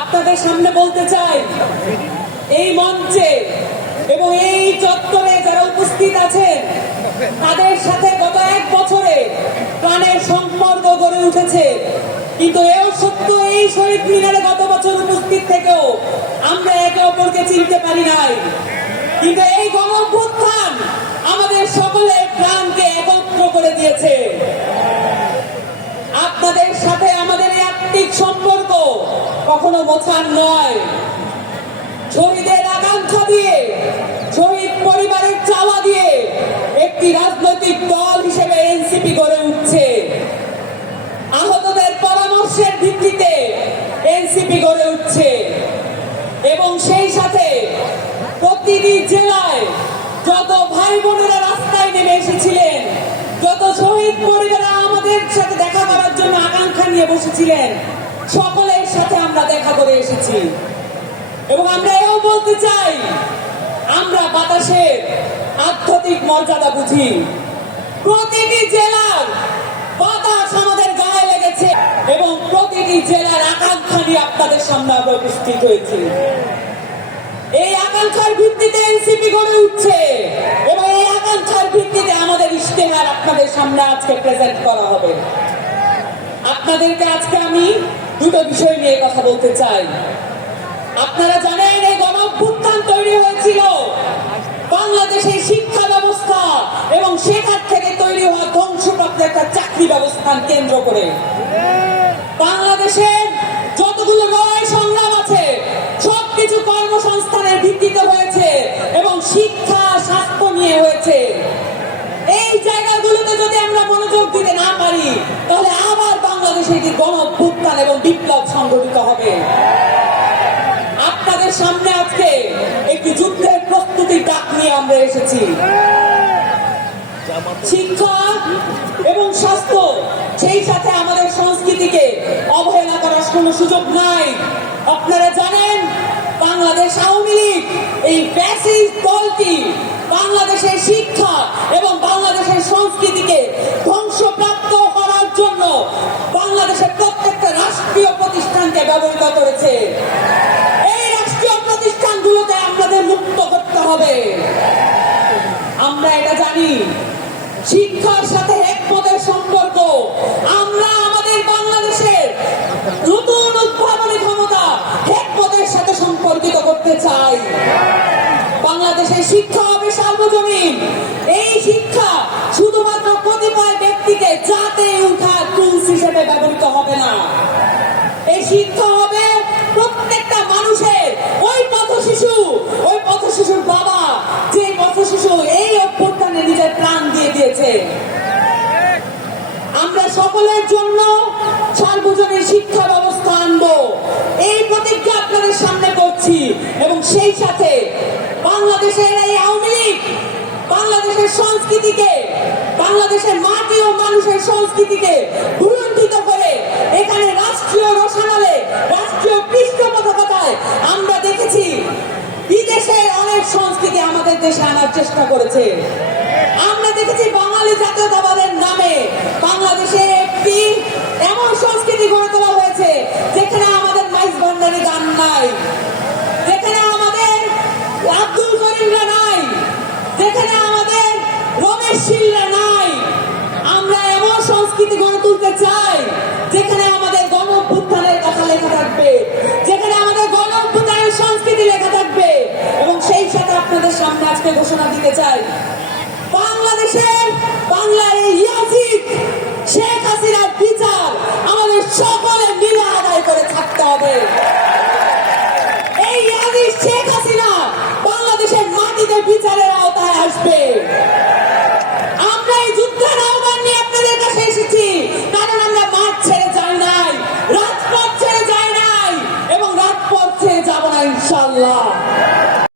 আপনাদের সামনে বলতে চাই, এই মঞ্চে এবং এই চত্বরে যারা উপস্থিত আছেন তাদের সাথে গত 1 বছরে প্রাণের সম্পর্ক গড়ে উঠেছে। কিন্তু এও সত্য, এই শহীদ মিনারে গত বছর উপস্থিত থেকেও আমরা একে অপরকে চিনতে পারি নাই। কিন্তু এই গণঅভ্যুত্থান আমাদের সকলের প্রাণকে একত্র করে দিয়েছে। আপনাদের সাথে আমাদের এই আত্মিক সম্পর্ক কখনো মোছার নয়। শহীদের আকাঙ্ক্ষা দিয়ে, শহীদ পরিবারের চাওয়া দিয়ে একটি রাজনৈতিক দল হিসেবে এনসিপি গড়ে উঠছে। আহতদের পরামর্শের ভিত্তিতে এনসিপি গড়ে উঠছে এবং সেই সাথে প্রতিটি জেলায় যত ভাই বোনেরা রাস্তায় নেমে এসেছিলেন, যত শহীদ পরিবারা আমাদের সাথে দেখা করার জন্য আকাঙ্ক্ষা নিয়ে বসেছিলেন, সকলের সাথে আমরা দেখা করে এসেছি। এবং আমরা এও বলতে চাই, আমরা বাতাসের আধ্যাত্মিক মর্যাদা বুঝি। প্রতিটি জেলার বাতাস আমাদের গায়ে লেগেছে এবং প্রতিটি জেলার আকাঙ্ক্ষা নিয়ে আপনাদের সামনে আমরা উপস্থিত হয়েছি। এই আকাঙ্ক্ষার ভিত্তিতে এনসিপি গড়ে উঠছে এবং এই আকাঙ্ক্ষার ভিত্তিতে আমাদের ইশতেহার আপনাদের সামনে আজকে প্রেজেন্ট করা হবে। আপনাদেরকে আজকে আমি দুটো বিষয় নিয়ে কথা বলতে চাই। আপনারা জানেন, এই গণঅভ্যুত্থান তৈরি হয়েছিল বাংলাদেশের শিক্ষা ব্যবস্থা এবং সেখান থেকে তৈরি হওয়া ধ্বংসপ্রাপ্ত একটা চাকরি ব্যবস্থান কেন্দ্র করে। বাংলাদেশের যতগুলো লড়াই সংগ্রাম আছে সবকিছু কর্মসংস্থানের ভিত্তিতে হয়েছে এবং শিক্ষা স্বাস্থ্য নিয়ে হয়েছে। এই জায়গাগুলোতে যদি আমরা মনোযোগ দিতে না পারি তাহলে আবার বাংলাদেশে একটি গণঅভ্যুত্থান এবং বিপ্লব সংগঠিত হবে। আপনাদের সামনে আজকে একটি যুদ্ধের প্রস্তুতির ডাক নিয়ে আমরা এসেছি। শিক্ষা এবং স্বাস্থ্য, সেই সাথে আমাদের সংস্কৃতিকে অবহেলা করার কোনো সুযোগ নাই। আপনারা জানেন, বাংলাদেশ আওয়ামী লীগ এই ফ্যাসিস্ট দলটি বাংলাদেশের শিক্ষা এবং বাংলাদেশের সংস্কৃতিকে ধ্বংসপ্রাপ্ত করার জন্য বাংলাদেশের প্রত্যেকটা রাষ্ট্রীয় প্রতিষ্ঠানকে ব্যবহৃত করেছে। এই রাষ্ট্রীয় প্রতিষ্ঠানগুলোতে আমাদের মুক্ত করতে হবে। আমরা এটা জানি, শিক্ষার সাথে একমতের সম্পর্ক। আমরা আমাদের বাংলাদেশের নতুন উদ্ভাবনী ক্ষমতা একমতের সাথে সম্পর্কিত করতে চাই। বাংলাদেশের শিক্ষা হবে সার্বজনীন। এই শিক্ষা শুধুমাত্র কতিপয় ব্যক্তিকে যাতে উঠা টুলস হিসেবে ব্যবহৃত হবে না। এই শিক্ষা হবে প্রত্যেকটা মানুষের। ওই পথশিশুর বাবা, যে পথশিশু এই অভ্যুত্থানে নিজের প্রাণ দিয়ে দিয়েছে। আমরা সকলের জন্য সার্বজনীন শিক্ষা ব্যবস্থা আনবো, এই প্রতিজ্ঞা আপনাদের সামনে করছি। এবং সেই সাথে বাংলাদেশের এই আওয়ামী লীগ বাংলাদেশের সংস্কৃতিকে, বাংলাদেশের মাটি ও মানুষের সংস্কৃতিকে ভুলুণ্ঠিত করে এখানে রাষ্ট্রীয় রোশনালে, রাষ্ট্রীয় পৃষ্ঠপোষকতায় আমরা দেখেছি বিদেশের অনেক সংস্কৃতি আমাদের দেশে আনার চেষ্টা করেছে। আমরা দেখেছি বাঙালি জাতীয়তাবাদের নামে বাংলাদেশে একটি এমন সংস্কৃতি গড়ে তোলা হয়েছে যেখানে আমাদের মাইজ ভান্ডারি গান নাই, যেখানে আমাদের আব্দুল করিমরা নাই, যেখানে আমাদের রমেশ শীলরা নাই। আমরা এমন সংস্কৃতি গড়ে তুলতে চাই যেখানে আমাদের গণঅভ্যুত্থানের কথা লেখা থাকবে, যেখানে আমাদের গণঅভ্যুত্থানের সংস্কৃতি লেখা থাকবে। এবং সেই সাথে আপনাদের সামনে আজকে ঘোষণা দিতে চাই,